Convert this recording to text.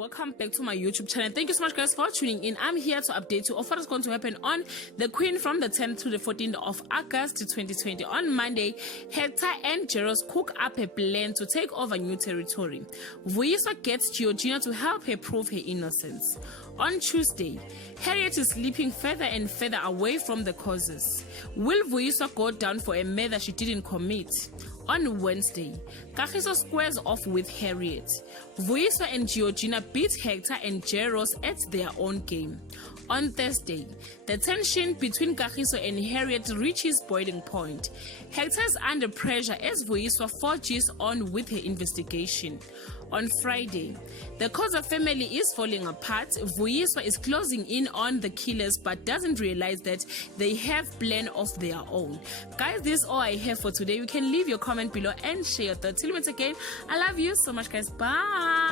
welcome back to my YouTube channel. Thank you so much guys for tuning in. I'm here to update you of what is going to happen on The Queen from the 10th to the 14th of August 2020. On Monday, Hector and Jairus cook up a plan to take over new territory. Vuyiswa gets Georgina to help her prove her innocence. On Tuesday, Harriet is slipping further and further away from the causes. Will Vuyiswa go down for a murder she didn't commit? On Wednesday, Kagiso squares off with Harriet. Vuyiswa and Georgina beat Hector and Jairus at their own game. On Thursday, the tension between Kagiso and Harriet reaches boiling point. Hector is under pressure as Vuyiswa forges on with her investigation. On Friday, the Khoza family is falling apart. Vuyiswa is closing in on the killers but doesn't realize that they have plan of their own. Guys, this is all I have for today. You can leave your comment below and share your thoughts. Till we meet again, I love you so much guys. Bye.